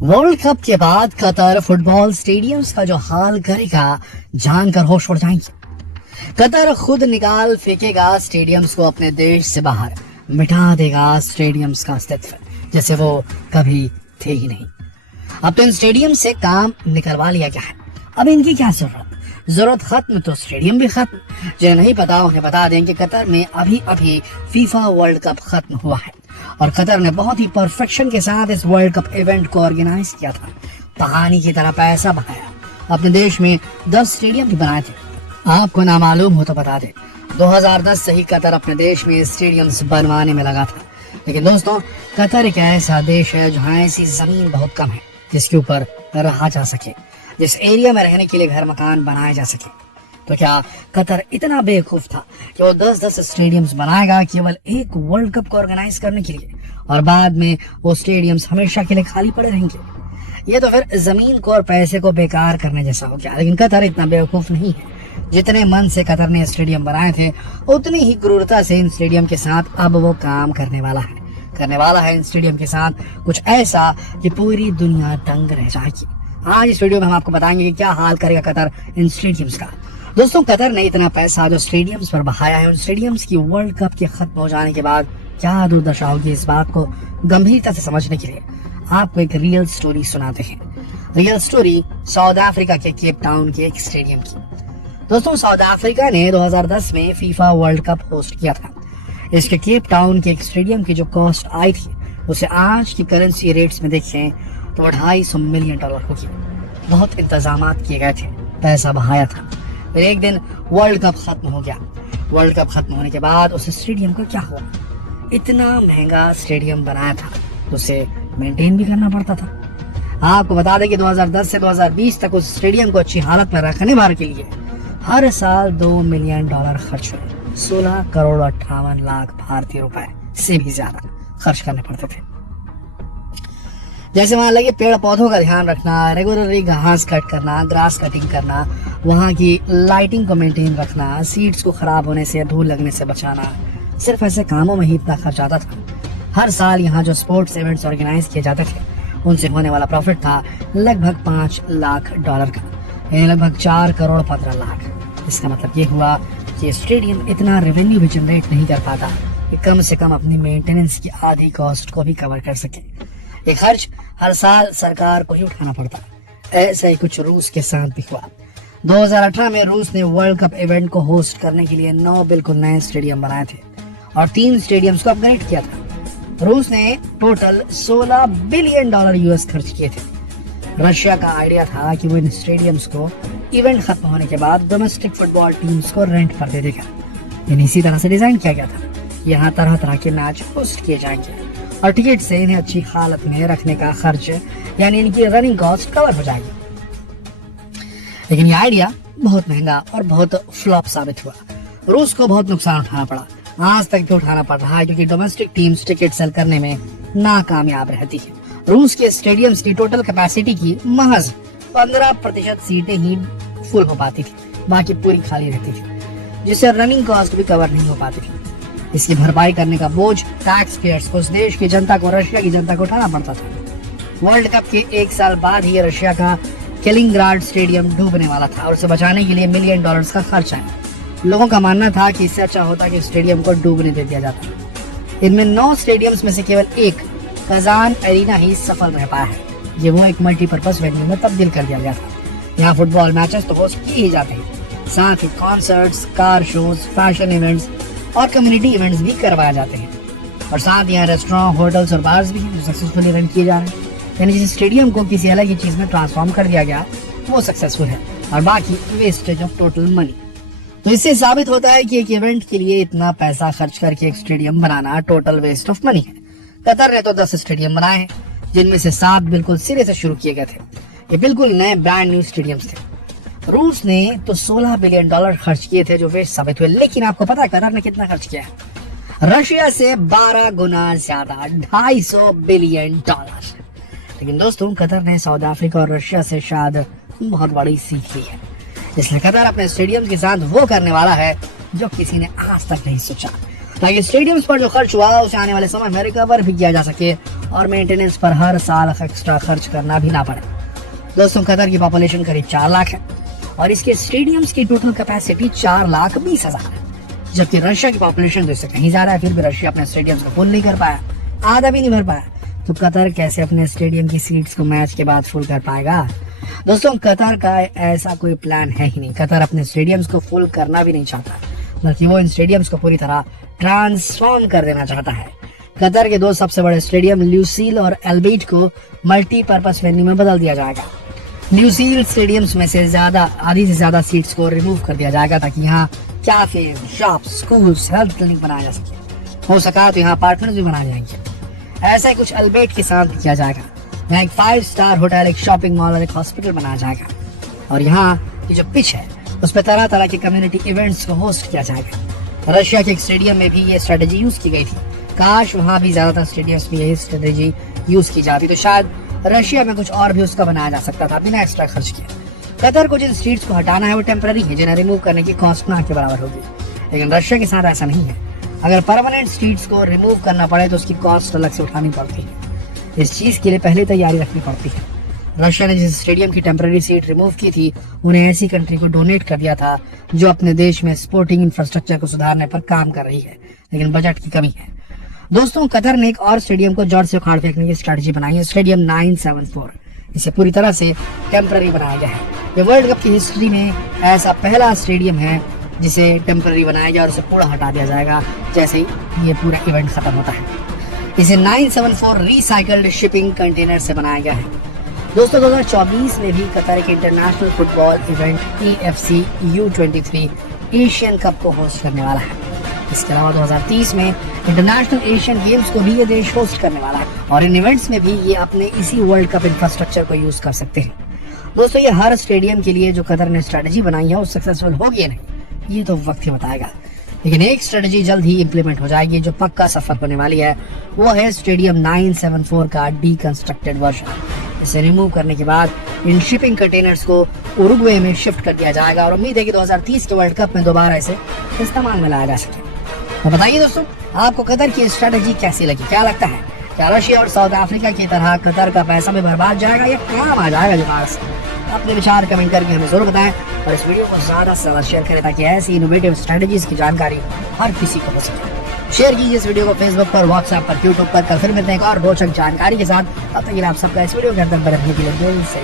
World cup के बाद Qatar football stadiums का जो हाल करेगा जानकर होश उड़ जाएंगे। कतर खुद निकाल फेंकेगा स्टेडियम्स को अपने देश से बाहर, मिटा देगा स्टेडियम्स का अस्तित्व जैसे वो कभी थे ही नहीं। अब तो इन स्टेडियम से काम निकलवा लिया गया है, अब इनकी क्या जरूरत खत्म तो स्टेडियम भी खत्म। जिन्हें नहीं पता उन्हें बता दें कि कतर में अभी अभी फीफा वर्ल्ड कप खत्म हुआ है और कतर ने बहुत ही परफेक्शन के साथ इस वर्ल्ड कप इवेंट को ऑर्गेनाइज किया था। पानी की तरह पैसा बहाया, अपने देश में 10 स्टेडियम भी बनाए थे। आपको ना मालूम हो तो बता दें, 2010 से ही कतर अपने देश में स्टेडियम्स बनवाने में लगा था। लेकिन दोस्तों, कतर एक ऐसा देश है जहाँ ऐसी जमीन बहुत कम है जिसके ऊपर रहा जा सके, जिस एरिया में रहने के लिए घर मकान बनाए जा सके। तो क्या कतर इतना बेवकूफ था कि वो 10-10 स्टेडियम्स बनाएगा केवल एक वर्ल्ड कप को ऑर्गेनाइज करने के लिए, और बाद में वो स्टेडियम्स हमेशा के लिए खाली पड़े रहेंगे? ये तो फिर जमीन को और पैसे को बेकार करने जैसा हो गया। लेकिन कतर इतना बेवकूफ नहीं है। जितने मन से कतर ने स्टेडियम बनाए थे, उतनी ही क्रूरता से इन स्टेडियम के साथ अब वो काम करने वाला है इन स्टेडियम के साथ कुछ ऐसा कि पूरी दुनिया दंग रह जाएगी। आज इस वीडियो में हम आपको बताएंगे कि क्या हाल करेगा कतर इन स्टेडियम्स का। दोस्तों, कतर ने इतना पैसा जो स्टेडियम्स पर बहाया है, उन स्टेडियम्स की वर्ल्ड कप के खत्म हो जाने के बाद क्या दुर्दशा होगी, इस बात को गंभीरता से समझने के लिए आपको एक रियल स्टोरी सुनाते हैं। रियल स्टोरी साउथ अफ्रीका के केप टाउन के एक स्टेडियम की। दोस्तों, साउथ अफ्रीका ने 2010 में फीफा वर्ल्ड कप होस्ट किया था। इसके केप टाउन के एक स्टेडियम की जो कॉस्ट आई थी, उसे आज की करेंसी रेट्स में देखें तो $250 मिलियन होगी। बहुत इंतजाम किए गए थे, पैसा बहाया था। फिर एक दिन वर्ल्ड कप खत्म हो गया। वर्ल्ड कप खत्म होने के बाद उस स्टेडियम का क्या हुआ? इतना महंगा स्टेडियम बनाया था तो उसे मेंटेन भी करना पड़ता था। आपको बता दें कि 2010 से 2020 तक उस स्टेडियम को अच्छी हालत में रखने भर के लिए हर साल $2 मिलियन खर्च हुए। 16 करोड़ 58 लाख भारतीय रुपए से भी ज्यादा खर्च करने पड़ते थे। जैसे वहां लगे पेड़ पौधों का ध्यान रखना, रेगुलरली घास कट करना, ग्रास कटिंग करना, वहां की लाइटिंग को मेंटेन रखना, सीट्स को खराब होने से, धूल लगने से बचाना, सिर्फ ऐसे कामों में ही इतना खर्च आता था। हर साल यहाँ जो स्पोर्ट्स इवेंट्स ऑर्गेनाइज किए जाते थे, उनसे होने वाला प्रॉफिट था लगभग $5 लाख का, यानी लगभग 4 करोड़ 15 लाख। इसका मतलब ये हुआ कि स्टेडियम इतना रेवेन्यू भी जनरेट नहीं कर पाता कि कम से कम अपनी मेंटेनेंस की आधी कॉस्ट को भी कवर कर सके। ये खर्च हर साल सरकार को ही उठाना पड़ता। ऐसा ही कुछ रूस के साथ भी हुआ। 2018 में रूस ने वर्ल्ड कप इवेंट को होस्ट करने के लिए 9 बिल्कुल नए स्टेडियम बनाए थे और 3 स्टेडियम्स को अपग्रेड किया था। रूस ने टोटल $16 बिलियन खर्च किए थे। रशिया का आइडिया था कि वो इन स्टेडियम्स को इवेंट खत्म होने के बाद डोमेस्टिक फुटबॉल टीम्स को रेंट पर दे देगा। इन्हें इसी तरह से डिजाइन किया गया था। यहाँ तरह तरह के मैच होस्ट किए जाएंगे और टिकट से इन्हें अच्छी हालत में रखने का खर्च यानी इनकी रनिंग कॉस्ट कवर हो जाएगी। लेकिन ये आइडिया बहुत महंगा और बहुत फ्लॉप साबित हुआ। रूस को बहुत नुकसान उठाना पड़ा, आज तक भी उठाना पड़ रहा है, क्योंकि डोमेस्टिक टीम्स टिकट सेल करने में नाकामयाब रहती है। रूस के स्टेडियम्स की टोटल कैपेसिटी की महज 15% सीटें ही फुल हो पाती थी, बाकी पूरी खाली रहती थी, जिससे रनिंग कॉस्ट भी कवर नहीं हो पाती थी। इसकी भरपाई करने का बोझ टैक्स पेयर्स को, उस देश की जनता को, रशिया की जनता को उठाना पड़ता था। वर्ल्ड कप के 1 साल बाद ही रशिया का कैलिनिंग्राड स्टेडियम डूबने वाला था और उसे बचाने के लिए $1 मिलियन का खर्च आया। लोगों का मानना था कि इससे अच्छा होता कि स्टेडियम को डूबने दे दिया जाता। इनमें 9 स्टेडियम्स में से केवल एक कजान एरिना ही सफल रह पाया है। ये वो एक मल्टीपर्पज वेन्यू में तब्दील कर दिया गया था। यहाँ फुटबॉल मैचेस तो होस्ट किए ही जाते हैं, साथ ही concerts, car shows, fashion events और कम्युनिटी इवेंट्स भी करवाए जाते हैं। और साथ यहाँ रेस्टोरेंट, होटल्स और बार्स भी जो सक्सेसफुली रन किए जा रहे हैं। यानी जिस स्टेडियम को किसी अलग ही चीज में ट्रांसफॉर्म कर दिया गया वो सक्सेसफुल है और बाकी वेस्टेज ऑफ टोटल मनी। तो इससे साबित होता है कि एक इवेंट के लिए इतना पैसा खर्च करके एक स्टेडियम बनाना टोटल वेस्ट ऑफ मनी है। कतर ने तो 10 स्टेडियम बनाए हैं, जिनमें से 7 बिल्कुल सिरे से शुरू किए गए थे। ये बिल्कुल नए ब्रांड न्यू स्टेडियम्स थे। रूस ने तो $16 बिलियन खर्च किए थे जो वेस्ट साबित हुए। लेकिन आपको पता है कतर ने कितना खर्च किया है? रशिया से 12 गुना ज्यादा, $250 बिलियन। लेकिन दोस्तों, कतर ने साउथ अफ्रीका और रशिया से शायद बहुत बड़ी सीख ली है। इसलिए कतर अपने स्टेडियम के साथ वो करने वाला है जो किसी ने आज तक नहीं सोचा, ताकि स्टेडियम्स पर जो खर्च हुआ उसे आने वाले समय में रिकवर भी किया जा सके और मेंटेनेंस पर हर साल एक्स्ट्रा खर्च करना भी ना पड़े। दोस्तों, कतर की पॉपुलेशन करीब 4 लाख है और इसके स्टेडियम्स की टोटल कैपेसिटी 4,20,000 है, जबकि रशिया की पॉपुलेशन तो इससे कहीं ज्यादा है। फिर भी रशिया अपने स्टेडियम्स को फुल नहीं कर पाया, आधा भी नहीं भर पाया। तो कतर कैसे अपने स्टेडियम की सीट्स को मैच के बाद फुल कर पाएगा? दोस्तों, कतर का ऐसा कोई प्लान है ही नहीं। कतर अपने स्टेडियम्स को फुल करना भी नहीं चाहता, बल्कि वो इन स्टेडियम्स को पूरी तरह ट्रांसफॉर्म कर देना चाहता है। कतर के 2 सबसे बड़े स्टेडियम ल्यूसील और एल्बीट को मल्टीपर्पज वेन्यू में बदल दिया जाएगा। ल्यूसील स्टेडियम्स में से आधी से ज्यादा सीट्स को रिमूव कर दिया जाएगा ताकि यहाँ cafe, shop, schools, health clinic बनाया जा सके। हो सका तो यहाँ अपार्टमेंट्स भी बनाए जाएंगे। ऐसा ही कुछ एल्बीट के साथ किया जाएगा। यहाँ एक 5 स्टार होटल, एक शॉपिंग मॉल और एक हॉस्पिटल बनाया जाएगा। और यहाँ की जो पिच है उस पर तरह तरह के कम्युनिटी इवेंट्स को होस्ट किया जाएगा। रशिया के एक स्टेडियम में भी ये स्ट्रेटेजी यूज की गई थी। काश वहाँ भी ज्यादातर स्टेडियम्स में यही स्ट्रेटेजी यूज की जाती तो शायद रशिया में कुछ और भी उसका बनाया जा सकता था बिना एक्स्ट्रा खर्च किए। कतर को जिन स्ट्रीट्स को हटाना है वो टेम्पररी है, जिन्हें रिमूव करने की कॉस्ट ना के बराबर होगी। लेकिन रशिया के साथ ऐसा नहीं है। अगर परमानेंट स्ट्रीट्स को रिमूव करना पड़े तो उसकी कॉस्ट अलग से उठानी पड़ती है। इस चीज के लिए पहले तैयारी रखनी पड़ती है। रशिया ने जिस स्टेडियम की टेम्पररी सीट रिमूव की थी उन्हें ऐसी कंट्री को डोनेट कर दिया था जो अपने देश में स्पोर्टिंग इंफ्रास्ट्रक्चर को सुधारने पर काम कर रही है, लेकिन बजट की कमी है। दोस्तों, कतर ने एक और स्टेडियम को जड़ से उखाड़ फेंकने की स्ट्रेटजी बनाई है, स्टेडियम 974। इसे पूरी तरह से टेम्पररी बनाया गया है। ये वर्ल्ड कप की हिस्ट्री में ऐसा पहला स्टेडियम है जिसे टेम्पररी बनाया गया और उसे पूरा हटा दिया जाएगा जैसे ही ये पूरा इवेंट खत्म होता है। इसे 974 रिसाइकल्ड शिपिंग कंटेनर से बनाया गया है। दोस्तों, 2024 में भी कतर के international football event AFC U23 Asian cup को होस्ट करने वाला है। इसके अलावा 2030 में इंटरनेशनल एशियन गेम्स को भी ये देश होस्ट करने वाला है और इन इवेंट्स में भी ये अपने इसी वर्ल्ड कप इंफ्रास्ट्रक्चर को यूज कर सकते हैं। दोस्तों, ये हर स्टेडियम के लिए जो कतर ने स्ट्रेटजी बनाई है वो सक्सेसफुल होगी या नहीं ये तो वक्त ही बताएगा। लेकिन एक स्ट्रेटजी जल्द ही इंप्लीमेंट हो जाएगी जो पक्का सफल होने वाली है। वो है स्टेडियम 974 का डीकंस्ट्रक्टेड वर्जन। इसे रिमूव करने के बाद इन शिपिंग कंटेनर्स को उरुग्वे में शिफ्ट कर दिया जाएगा और उम्मीद है कि 2030 के वर्ल्ड कप में दोबारा इसे इस्तेमाल में लाया जा सके। तो बताइए दोस्तों, आपको कतर की स्ट्रेटजी कैसी लगी? क्या लगता है, क्या रशिया और साउथ अफ्रीका की तरह कतर का पैसा भी बर्बाद जाएगा या काम आ जाएगा जुगाड़ से? अपने विचार कमेंट करके हमें जरूर बताएं और इस वीडियो को ज्यादा से ज्यादा शेयर करें ताकि ऐसी इनोवेटिव स्ट्रेटजीज की जानकारी हर किसी को हो सके। शेयर कीजिए इस वीडियो को फेसबुक पर, व्हाट्सएप पर, यूट्यूब पर। कल फिर मिलते हैं एक और रोचक जानकारी के साथ। तब तक आप सबका इस वीडियो के अंदर बने रहने के लिए दिल से